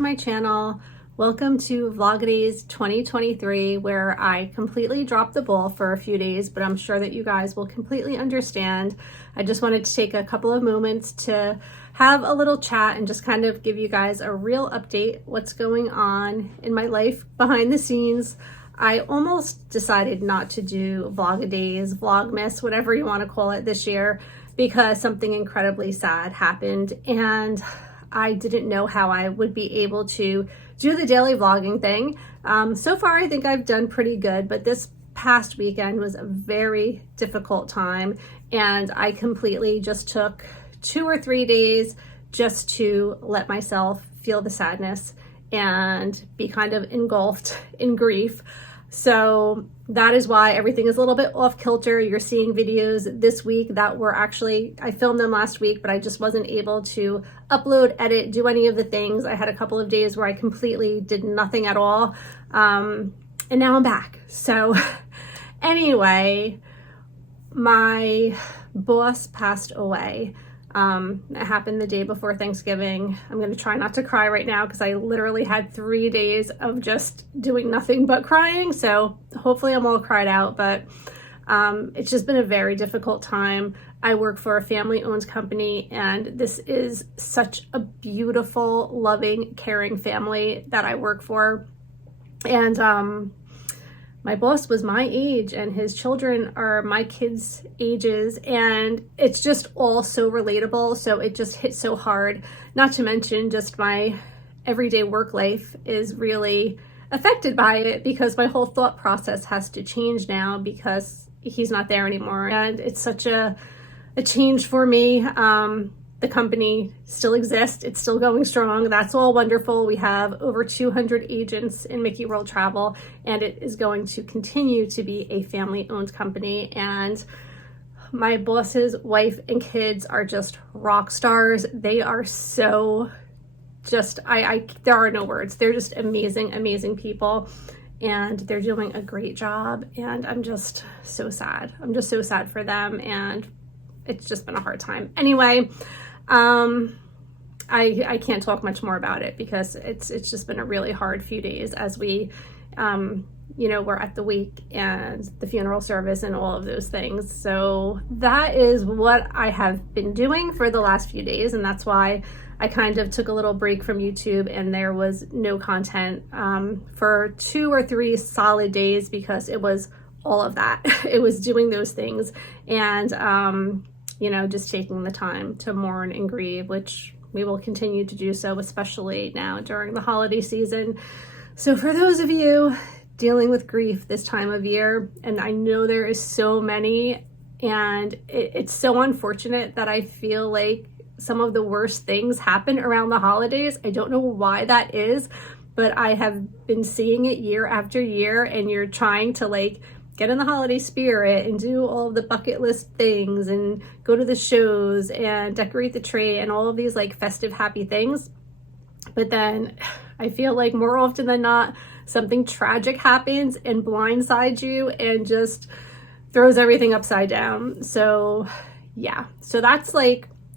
to my channel. Welcome to Vlogidays 2023, where I completely dropped the ball for a few days, but I'm sure that you guys will completely understand. I just wanted to take a couple of moments to have a little chat and just kind of give you guys a real update what's going on in my life behind the scenes. I almost decided not to do Vlogidays, Vlogmas, whatever you want to call it this year, because something incredibly sad happened and I didn't know how I would be able to do the daily vlogging thing. So far, I think I've done pretty good, but this past weekend was a very difficult time, and I completely just took 2 or 3 days just to let myself feel the sadness and be kind of engulfed in grief. So that is why everything is a little bit off kilter. You're seeing videos this week that were actually, I filmed them last week, but I just wasn't able to upload, edit, do any of the things. I had a couple of days where I completely did nothing at all. And now I'm back. So anyway, my boss passed away. It happened the day before Thanksgiving. I'm going to try not to cry right now because I literally had 3 days of just doing nothing but crying. So hopefully I'm all cried out, but it's just been a very difficult time. I work for a family-owned company, and this is such a beautiful, loving, caring family that I work for. And my boss was my age and his children are my kids' ages, and it's just all so relatable. So it just hit so hard, not to mention just my everyday work life is really affected by it because my whole thought process has to change now because he's not there anymore. And it's such a change for me. The company still exists. It's still going strong. That's all wonderful. We have over 200 agents in Mickey World Travel, and it is going to continue to be a family-owned company. And my boss's wife and kids are just rock stars. They are so just, there are no words. They're just amazing, amazing people, and they're doing a great job. And I'm just so sad. I'm just so sad for them, and it's just been a hard time. Anyway, I can't talk much more about it because it's just been a really hard few days as we, we're at the wake and the funeral service and all of those things. So that is what I have been doing for the last few days. And that's why I kind of took a little break from YouTube and there was no content, for 2 or 3 solid days because it was all of that. It was doing those things and, just taking the time to mourn and grieve, which we will continue to do so, especially now during the holiday season. So for those of you dealing with grief this time of year, and I know there is so many, and it's so unfortunate that I feel like some of the worst things happen around the holidays. I don't know why that is, but I have been seeing it year after year, and you're trying to get in the holiday spirit and do all of the bucket list things and go to the shows and decorate the tree and all of these festive happy things. But then I feel like more often than not, something tragic happens and blindsides you and just throws everything upside down. So yeah, so that's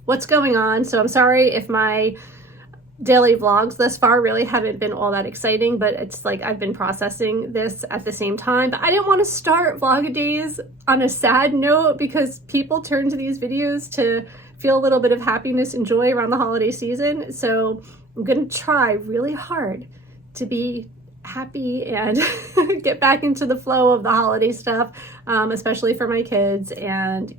what's going on. So I'm sorry if my daily vlogs thus far really haven't been all that exciting, but it's I've been processing this at the same time. But I didn't want to start Vlogidays on a sad note because people turn to these videos to feel a little bit of happiness and joy around the holiday season. So I'm going to try really hard to be happy and get back into the flow of the holiday stuff, especially for my kids. And,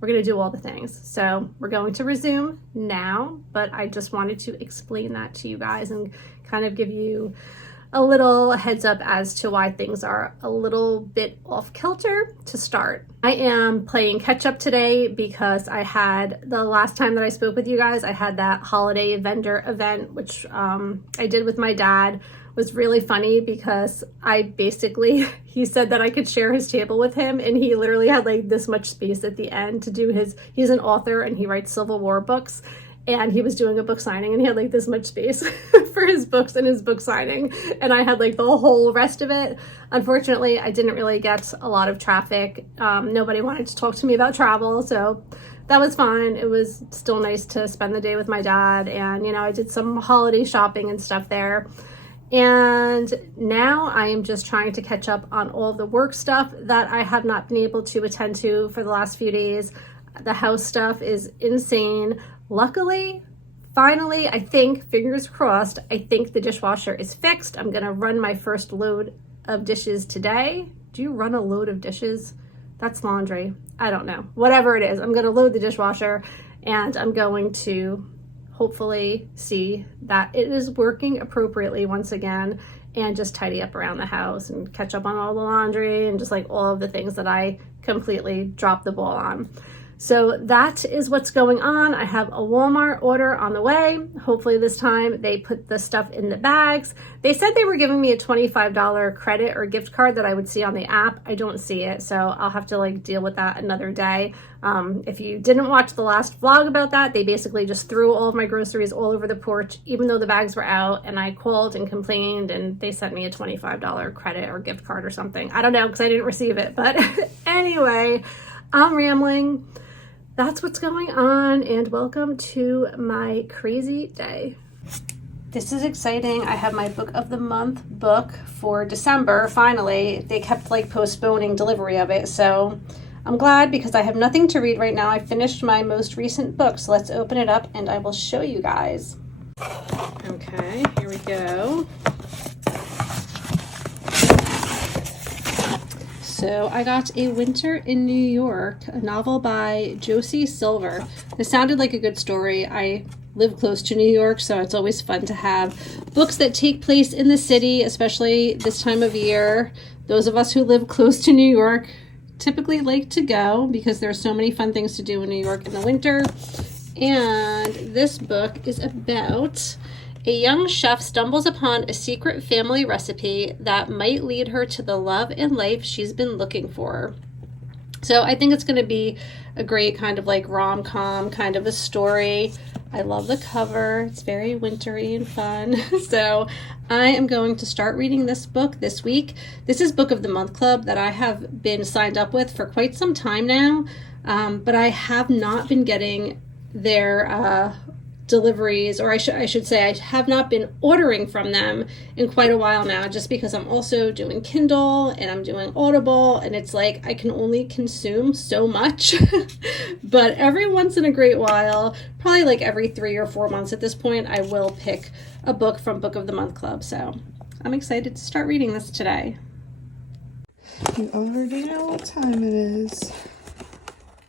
we're going to do all the things. So we're going to resume now, but I just wanted to explain that to you guys and kind of give you a little heads up as to why things are a little bit off kilter to start. I am playing catch up today because I had, the last time that I spoke with you guys, I had that holiday vendor event, which I did with my dad. Was really funny because he said that I could share his table with him, and he literally had this much space at the end to do he's an author and he writes Civil War books, and he was doing a book signing, and he had like this much space for his books and his book signing, and I had like the whole rest of it. Unfortunately, I didn't really get a lot of traffic. Nobody wanted to talk to me about travel, so that was fine. It was still nice to spend the day with my dad, and you know, I did some holiday shopping and stuff there. And now I am just trying to catch up on all the work stuff that I have not been able to attend to for the last few days. The house stuff is insane. Luckily, finally, I think, fingers crossed, I think the dishwasher is fixed. I'm gonna run my first load of dishes today. Do you run a load of dishes? That's laundry. I don't know. Whatever it is, I'm gonna load the dishwasher, and I'm going to hopefully see that it is working appropriately once again, and just tidy up around the house and catch up on all the laundry and just like all of the things that I completely dropped the ball on. So that is what's going on. I have a Walmart order on the way. Hopefully this time they put the stuff in the bags. They said they were giving me a $25 credit or gift card that I would see on the app. I don't see it, so I'll have to like deal with that another day. If you didn't watch the last vlog about that, they basically just threw all of my groceries all over the porch, even though the bags were out, and I called and complained, and they sent me a $25 credit or gift card or something. I don't know, because I didn't receive it, but anyway, I'm rambling. That's what's going on, and welcome to my crazy day. This is exciting. I have my book of the month book for December. Finally, they kept like postponing delivery of it, so I'm glad because I have nothing to read right now. I finished my most recent book, so let's open it up and I will show you guys. Okay, here we go. So I got A Winter in New York, a novel by Josie Silver. It sounded like a good story. I live close to New York, so it's always fun to have books that take place in the city, especially this time of year. Those of us who live close to New York typically like to go because there are so many fun things to do in New York in the winter. And this book is about a young chef stumbles upon a secret family recipe that might lead her to the love and life she's been looking for. So I think it's going to be a great kind of like rom-com kind of a story. I love the cover. It's very wintry and fun. So I am going to start reading this book this week. This is Book of the Month Club that I have been signed up with for quite some time now, but I have not been getting their deliveries, or I should say I have not been ordering from them in quite a while now, just because I'm also doing Kindle and I'm doing Audible, and it's like I can only consume so much. But every once in a great while, probably like every 3 or 4 months at this point, I will pick a book from Book of the Month Club. So I'm excited to start reading this today. You already know what time it is.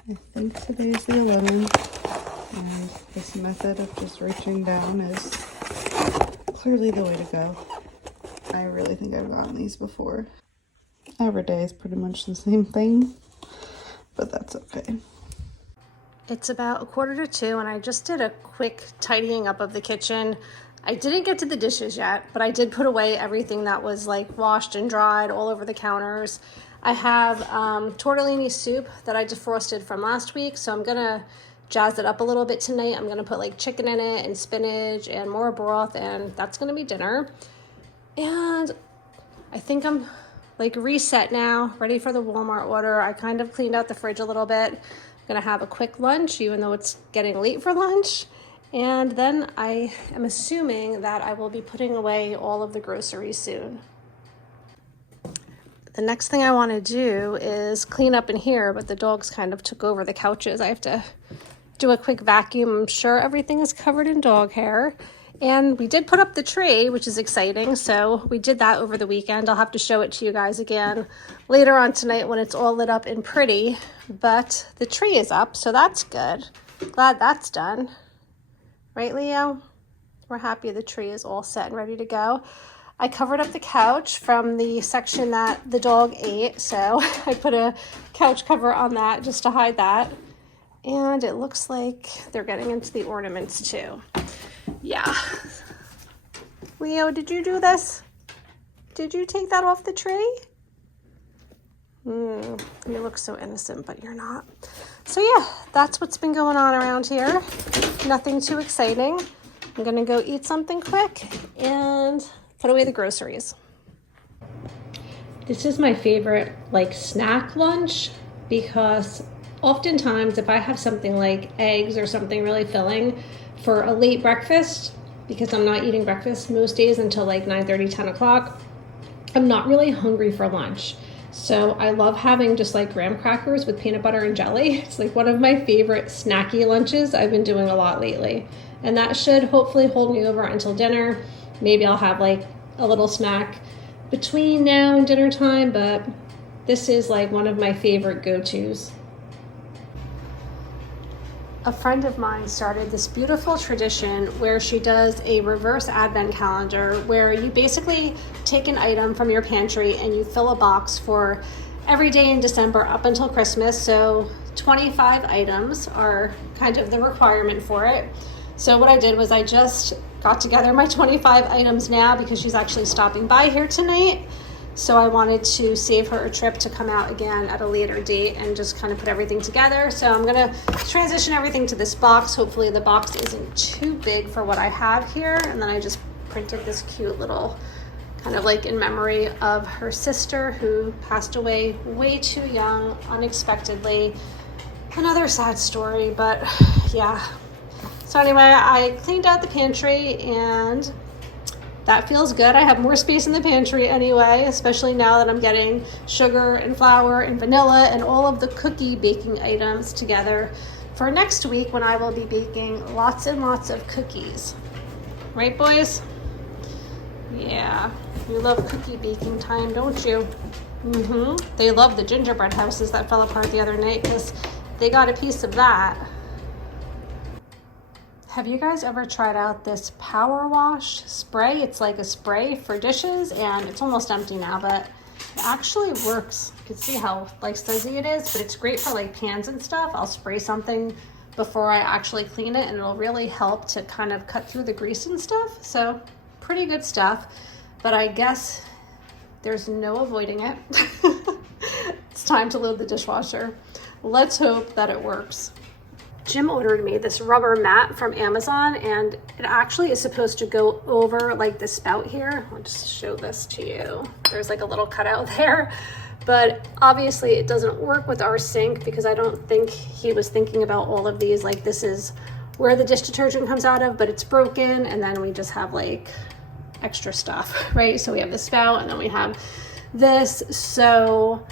I think today's the 11th. And this method of just reaching down is clearly the way to go. I really think I've gotten these before. Every day is pretty much the same thing, but that's okay. It's about 1:45, and I just did a quick tidying up of the kitchen. I didn't get to the dishes yet, but I did put away everything that was like washed and dried all over the counters. I have tortellini soup that I defrosted from last week, so I'm gonna jazz it up a little bit tonight. I'm gonna put like chicken in it and spinach and more broth, and that's gonna be dinner. And I think I'm like reset now, ready for the Walmart order. I kind of cleaned out the fridge a little bit. I'm gonna have a quick lunch, even though it's getting late for lunch. And then I am assuming that I will be putting away all of the groceries soon. The next thing I want to do is clean up in here, but the dogs kind of took over the couches. I have to do a quick vacuum. I'm sure everything is covered in dog hair. And we did put up the tree, which is exciting. So we did that over the weekend. I'll have to show it to you guys again later on tonight when it's all lit up and pretty. But the tree is up, so that's good. Glad that's done. Right, Leo? We're happy the tree is all set and ready to go. I covered up the couch from the section that the dog ate, so I put a couch cover on that just to hide that. And it looks like they're getting into the ornaments too. Yeah. Leo, did you do this? Did you take that off the tree? You look so innocent, but you're not. So yeah, that's what's been going on around here. Nothing too exciting. I'm gonna go eat something quick and put away the groceries. This is my favorite like snack lunch because oftentimes if I have something like eggs or something really filling for a late breakfast, because I'm not eating breakfast most days until like 9:30, 10 o'clock, I'm not really hungry for lunch. So I love having just like graham crackers with peanut butter and jelly. It's like one of my favorite snacky lunches I've been doing a lot lately. And that should hopefully hold me over until dinner. Maybe I'll have like a little snack between now and dinner time, but this is like one of my favorite go-tos. A friend of mine started this beautiful tradition where she does a reverse advent calendar where you basically take an item from your pantry and you fill a box for every day in December up until Christmas. So 25 items are kind of the requirement for it. So what I did was I just got together my 25 items now because she's actually stopping by here tonight. So I wanted to save her a trip to come out again at a later date and just kind of put everything together. So I'm gonna transition everything to this box. Hopefully the box isn't too big for what I have here. And then I just printed this cute little kind of like in memory of her sister who passed away way too young, unexpectedly. Another sad story, but yeah. So anyway, I cleaned out the pantry and that feels good. I have more space in the pantry anyway, especially now that I'm getting sugar and flour and vanilla and all of the cookie baking items together for next week when I will be baking lots and lots of cookies. Right, boys? Yeah, you love cookie baking time, don't you? They love the gingerbread houses that fell apart the other night because they got a piece of that. Have you guys ever tried out this Power Wash spray? It's like a spray for dishes and it's almost empty now, but it actually works. You can see how like fuzzy it is, but it's great for like pans and stuff. I'll spray something before I actually clean it and it'll really help to kind of cut through the grease and stuff. So pretty good stuff, but I guess there's no avoiding it. It's time to load the dishwasher. Let's hope that it works. Jim ordered me this rubber mat from Amazon and it actually is supposed to go over like the spout here. I'll just show this to you. There's like a little cutout there, but obviously it doesn't work with our sink because I don't think he was thinking about all of these. Like this is where the dish detergent comes out of, but it's broken and then we just have like extra stuff, right? So we have the spout and then we have this. So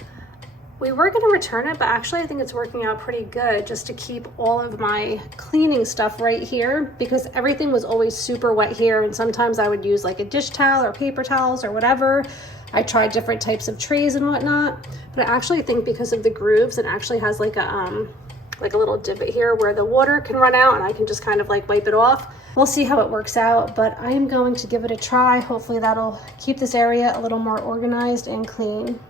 we were going to return it, but actually I think it's working out pretty good just to keep all of my cleaning stuff right here because everything was always super wet here and sometimes I would use like a dish towel or paper towels or whatever. I tried different types of trays and whatnot, but I actually think because of the grooves, it actually has like a little divot here where the water can run out and I can just kind of like wipe it off. We'll see how it works out, but I am going to give it a try. Hopefully that'll keep this area a little more organized and clean.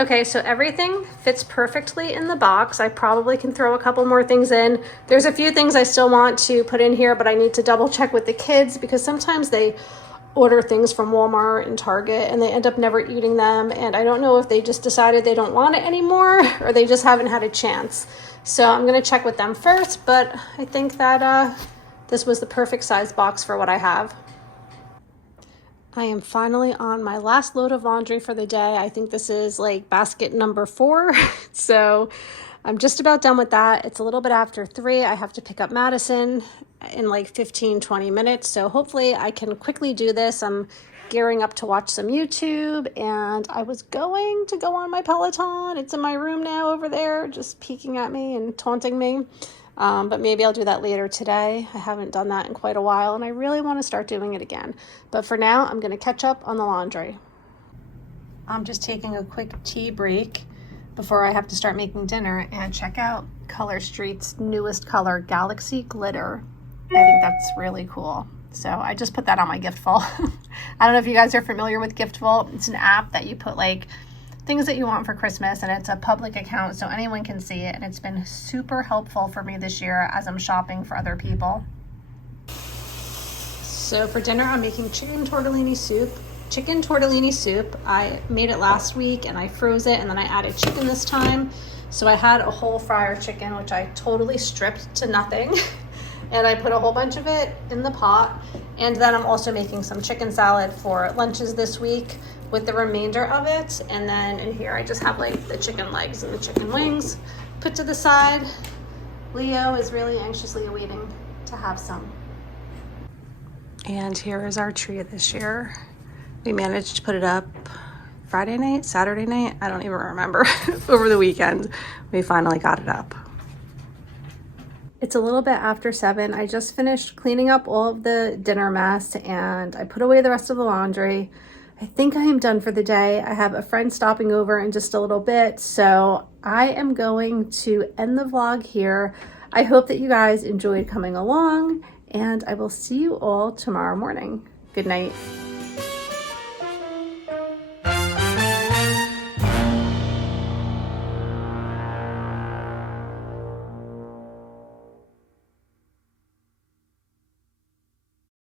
Okay, so everything fits perfectly in the box. I probably can throw a couple more things in. There's a few things I still want to put in here, but I need to double check with the kids because sometimes they order things from Walmart and Target and they end up never eating them. And I don't know if they just decided they don't want it anymore or they just haven't had a chance. So I'm gonna check with them first, but I think that this was the perfect size box for what I have. I am finally on my last load of laundry for the day. I think this is like basket number 4. So I'm just about done with that. It's a little bit after 3. I have to pick up Madison in like 15-20 minutes. So hopefully I can quickly do this. I'm gearing up to watch some YouTube and I was going to go on my Peloton. It's in my room now over there, just peeking at me and taunting me. But maybe I'll do that later today. I haven't done that in quite a while and I really want to start doing it again. But for now, I'm going to catch up on the laundry. I'm just taking a quick tea break before I have to start making dinner and check out Color Street's newest color, Galaxy Glitter. I think that's really cool. So I just put that on my gift vault. I don't know if you guys are familiar with Gift Vault. It's an app that you put like things that you want for Christmas and it's a public account so anyone can see it and it's been super helpful for me this year as I'm shopping for other people. So for dinner I'm making chicken tortellini soup. chicken tortellini soup. I made it last week and I froze it, and then I added chicken this time. So I had a whole fryer chicken, which I totally stripped to nothing. And I put a whole bunch of it in the pot. And then I'm also making some chicken salad for lunches this week with the remainder of it. And then in here, I just have like the chicken legs and the chicken wings put to the side. Leo is really anxiously awaiting to have some. And here is our tree this year. We managed to put it up Friday night, Saturday night, I don't even remember. Over the weekend, we finally got it up. It's a little bit after 7. I just finished cleaning up all of the dinner mess and I put away the rest of the laundry. I think I am done for the day. I have a friend stopping over in just a little bit, so I am going to end the vlog here. I hope that you guys enjoyed coming along, and I will see you all tomorrow morning. Good night.